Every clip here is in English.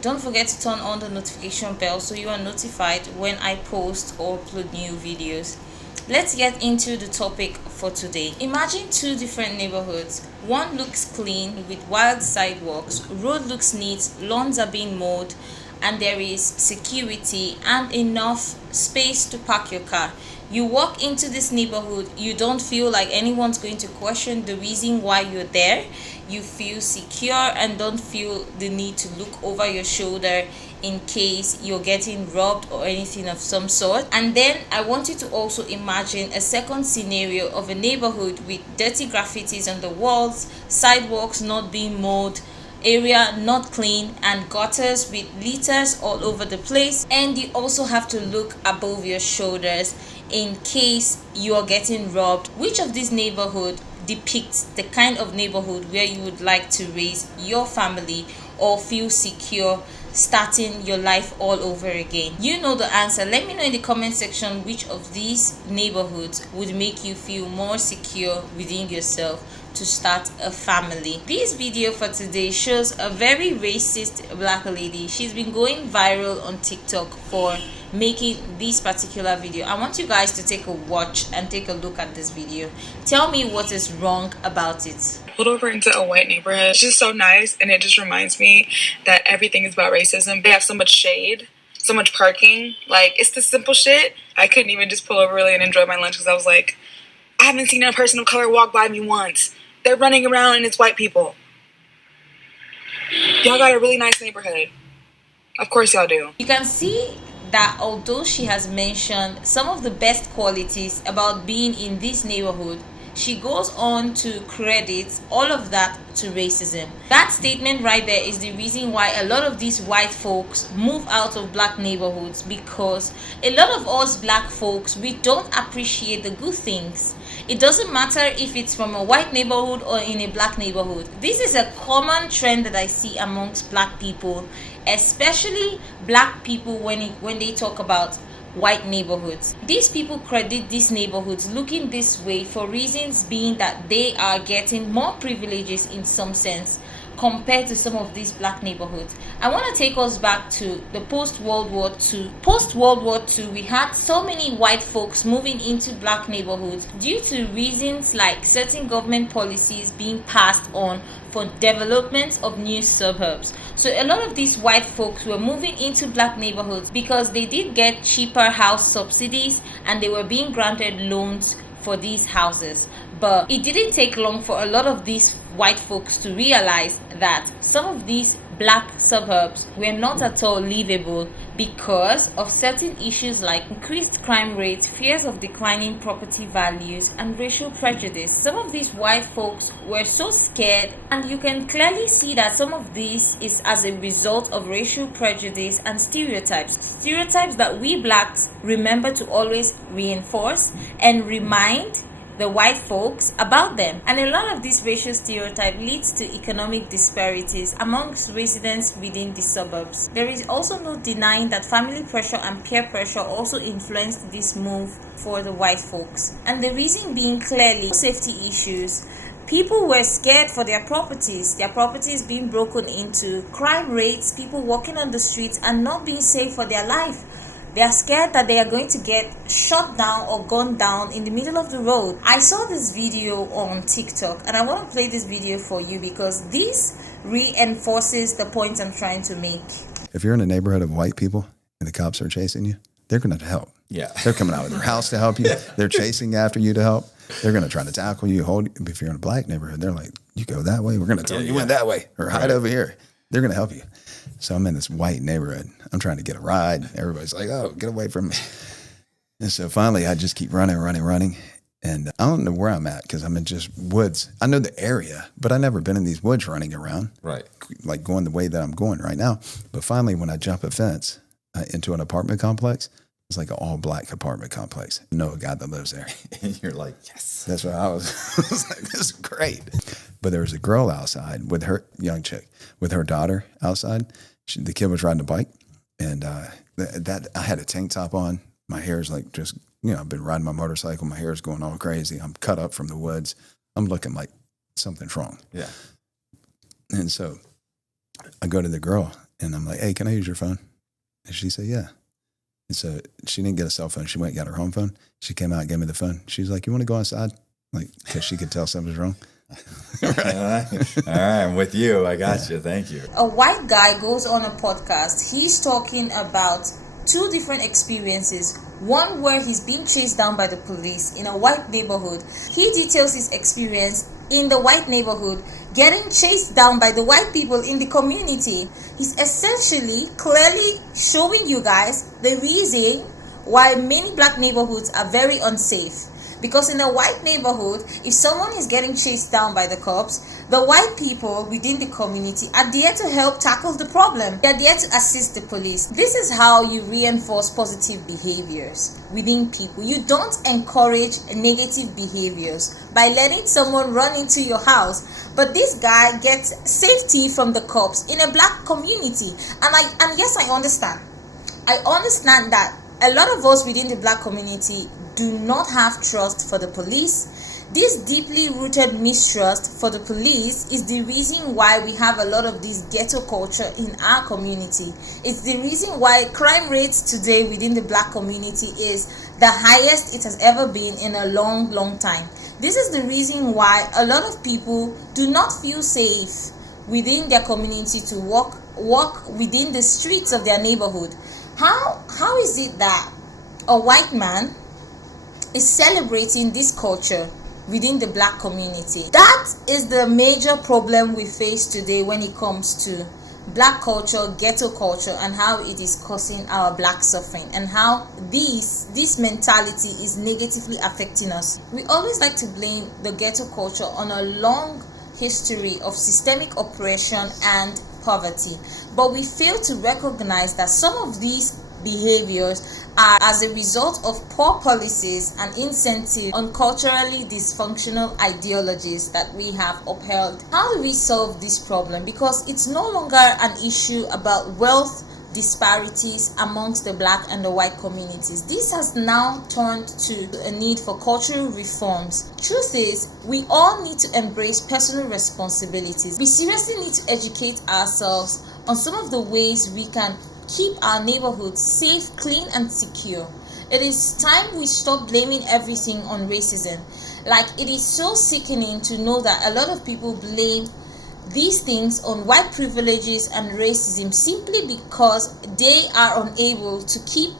Don't forget to turn on the notification bell so you are notified when I post or upload new videos. Let's get into the topic for today. Imagine two different neighborhoods. One looks clean with wild sidewalks, road looks neat, lawns are being mowed, and there is security and enough space to park your car. You walk into this neighborhood, you don't feel like anyone's going to question the reason why you're there. You feel secure and don't feel the need to look over your shoulder in case you're getting robbed or anything of some sort. And then I want you to also imagine a second scenario of a neighborhood with dirty graffitis on the walls, sidewalks not being mowed, area not clean, and gutters with litters all over the place. And you also have to look above your shoulders in case you are getting robbed. Which of these neighborhood depicts the kind of neighborhood where you would like to raise your family or feel secure starting your life all over again? You know the answer. Let me know in the comment section which of these neighborhoods would make you feel more secure within yourself to start a family. This video for today shows a very racist black lady. She's been going viral on TikTok for making this particular video. I want you guys to take a watch and take a look at this video. Tell me what is wrong about it. Pulled over into a white neighborhood. It's just so nice, and it just reminds me that everything is about racism. They have so much shade, so much parking. Like, it's the simple shit. I couldn't even just pull over really and enjoy my lunch because I was like, I haven't seen a person of color walk by me once. They're running around and it's white people. Y'all got a really nice neighborhood. Of course y'all do. You can see that although she has mentioned some of the best qualities about being in this neighborhood, she goes on to credit all of that to racism. That statement right there is the reason why a lot of these white folks move out of black neighborhoods, because a lot of us black folks, we don't appreciate the good things. It doesn't matter if it's from a white neighborhood or in a black neighborhood. This is a common trend that I see amongst black people, especially black people when they talk about white neighborhoods. These people credit these neighborhoods looking this way for reasons being that they are getting more privileges in some sense compared to some of these black neighborhoods. I want to take us back to the post-World War II. Post-World War II, we had so many white folks moving into black neighborhoods due to reasons like certain government policies being passed on for development of new suburbs. So a lot of these white folks were moving into black neighborhoods because they did get cheaper house subsidies and they were being granted loans for these houses. But it didn't take long for a lot of these white folks to realize that some of these black suburbs were not at all livable because of certain issues like increased crime rates, fears of declining property values, and racial prejudice. Some of these white folks were so scared, and you can clearly see that some of this is as a result of racial prejudice and stereotypes that we blacks remember to always reinforce and remind the white folks about them. And a lot of this racial stereotype leads to economic disparities amongst residents within the suburbs. There is also no denying that family pressure and peer pressure also influenced this move for the white folks. And the reason being clearly safety issues. People were scared for their properties being broken into, crime rates, people walking on the streets and not being safe for their life. They are scared that they are going to get shot down or gunned down in the middle of the road. I saw this video on TikTok and I want to play this video for you because this reinforces the point I'm trying to make. If you're in a neighborhood of white people and the cops are chasing you, they're going to help. Yeah. They're coming out of their house to help you. They're chasing after you to help. They're going to try to tackle you, hold you. If you're in a black neighborhood, they're like, you go that way, we're going to tell you went that way, or hide over here. They're going to help you. So I'm in this white neighborhood. I'm trying to get a ride. Everybody's like, oh, get away from me. And so finally I just keep running. And I don't know where I'm at because I'm in just woods. I know the area, but I've never been in these woods running around. Right. Like going the way that I'm going right now. But finally, when I jump a fence into an apartment complex, it's like an all black apartment complex. I know a guy that lives there. And you're like, yes. That's what I was. I was like, this is great. But there was a girl outside with her young chick, with her daughter outside. The kid was riding a bike, and that I had a tank top on. My hair's like just, I've been riding my motorcycle. My hair's going all crazy. I'm cut up from the woods. I'm looking like something's wrong. Yeah. And so I go to the girl, And I'm like, hey, can I use your phone? And she said, yeah. And so she didn't get a cell phone. She went and got her home phone. She came out and gave me the phone. She's like, you want to go outside? Like, because she could tell something was wrong. Right. All right, I'm with you. I got you. Thank you. A white guy goes on a podcast. He's talking about two different experiences. One where he's being chased down by the police in a white neighborhood. He details his experience in the white neighborhood, getting chased down by the white people in the community. He's essentially clearly showing you guys the reason why many black neighborhoods are very unsafe. Because in a white neighborhood, if someone is getting chased down by the cops, the white people within the community are there to help tackle the problem. They are there to assist the police. This is how you reinforce positive behaviors within people. You don't encourage negative behaviors by letting someone run into your house. But this guy gets safety from the cops in a black community. And yes, I understand. I understand that a lot of us within the black community do not have trust for the police. This deeply rooted mistrust for the police is the reason why we have a lot of this ghetto culture in our community. It's the reason why crime rates today within the black community is the highest it has ever been in a long, long time. This is the reason why a lot of people do not feel safe within their community to walk within the streets of their neighborhood. How is it that a white man is celebrating this culture within the black community? That is the major problem we face today when it comes to black culture, ghetto culture, and how it is causing our black suffering, and how this mentality is negatively affecting us. We always like to blame the ghetto culture on a long history of systemic oppression and poverty, but we fail to recognize that some of these behaviors are as a result of poor policies and incentives on culturally dysfunctional ideologies that we have upheld. How do we solve this problem? Because it's no longer an issue about wealth disparities amongst the black and the white communities. This has now turned to a need for cultural reforms. Truth is, we all need to embrace personal responsibilities. We seriously need to educate ourselves on some of the ways we can keep our neighborhoods safe, clean, and secure. It is time we stop blaming everything on racism. Like, it is so sickening to know that a lot of people blame these things on white privileges and racism simply because they are unable to keep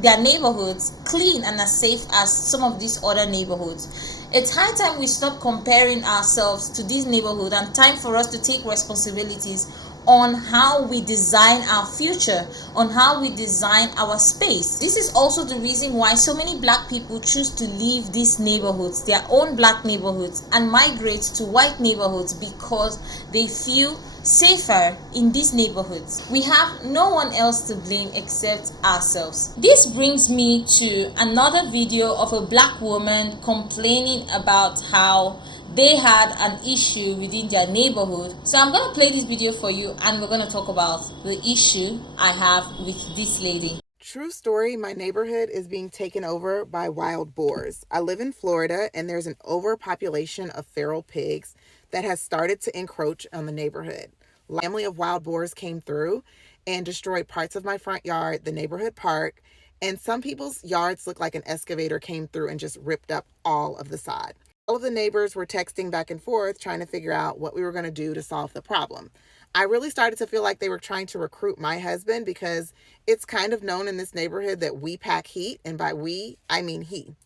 their neighborhoods clean and as safe as some of these other neighborhoods. It's high time we stop comparing ourselves to these neighborhoods and time for us to take responsibilities on how we design our future, on how we design our space. This is also the reason why so many black people choose to leave these neighborhoods, their own black neighborhoods, and migrate to white neighborhoods because they feel safer in these neighborhoods. We have no one else to blame except ourselves. This brings me to another video of a black woman complaining about how they had an issue within their neighborhood. So I'm going to play this video for you and we're going to talk about the issue I have with this lady. True story, my neighborhood is being taken over by wild boars. I live in Florida and there's an overpopulation of feral pigs that has started to encroach on the neighborhood. A family of wild boars came through and destroyed parts of my front yard, the neighborhood park, and some people's yards look like an excavator came through and just ripped up all of the sod. All of the neighbors were texting back and forth trying to figure out what we were going to do to solve the problem. I really started to feel like they were trying to recruit my husband because it's kind of known in this neighborhood that we pack heat, and by we, I mean he.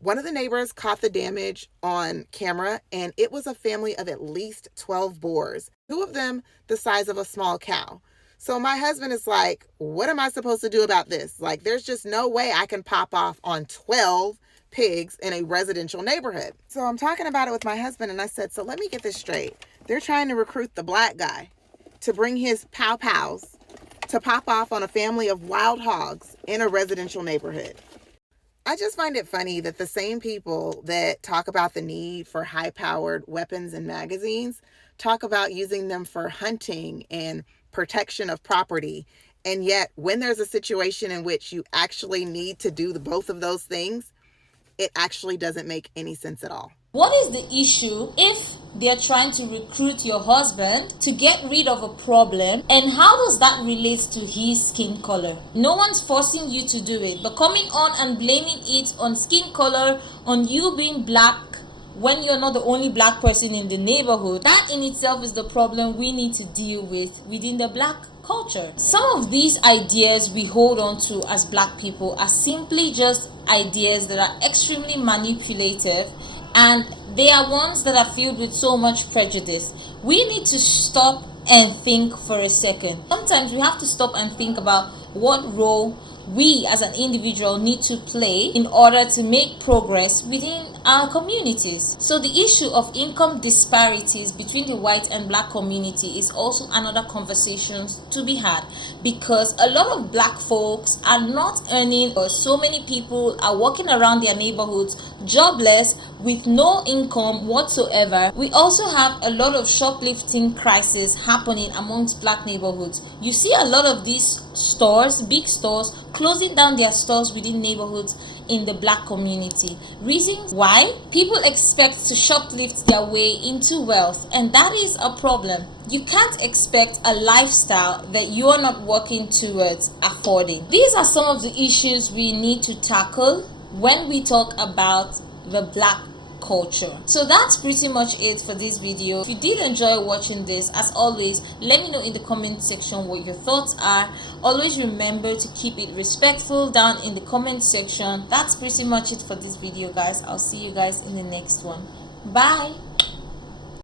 One of the neighbors caught the damage on camera, and it was a family of at least 12 boars, 2 of them the size of a small cow. So my husband is like, what am I supposed to do about this? Like, there's just no way I can pop off on 12 pigs in a residential neighborhood. So I'm talking about it with my husband, and I said, so let me get this straight. They're trying to recruit the black guy to bring his pow-pows to pop off on a family of wild hogs in a residential neighborhood. I just find it funny that the same people that talk about the need for high-powered weapons and magazines talk about using them for hunting and protection of property. And yet, when there's a situation in which you actually need to do both of those things, it actually doesn't make any sense at all. What is the issue if They are trying to recruit your husband to get rid of a problem. And how does that relate to his skin color? No one's forcing you to do it, but coming on and blaming it on skin color, on you being black, when you're not the only black person in the neighborhood, that in itself is the problem we need to deal with within the black culture. Some of these ideas we hold on to as black people are simply just ideas that are extremely manipulative, and they are ones that are filled with so much prejudice. We need to stop and think for a second. Sometimes we have to stop and think about what role we as an individual need to play in order to make progress within our communities. So the issue of income disparities between the white and black community is also another conversation to be had, because a lot of black folks are not earning, or so many people are walking around their neighborhoods jobless with no income whatsoever. We also have a lot of shoplifting crisis happening amongst black neighborhoods. You see a lot of these stores, big stores, closing down their stores within neighborhoods in the black community. Reasons why? People expect to shoplift their way into wealth, and that is a problem. You can't expect a lifestyle that you are not working towards affording. These are some of the issues we need to tackle when we talk about the black culture. So that's pretty much it for this video. If you did enjoy watching this, as always, let me know in the comment section what your thoughts are. Always remember to keep it respectful down in the comment section. That's pretty much it for this video, guys. I'll see you guys in the next one. Bye.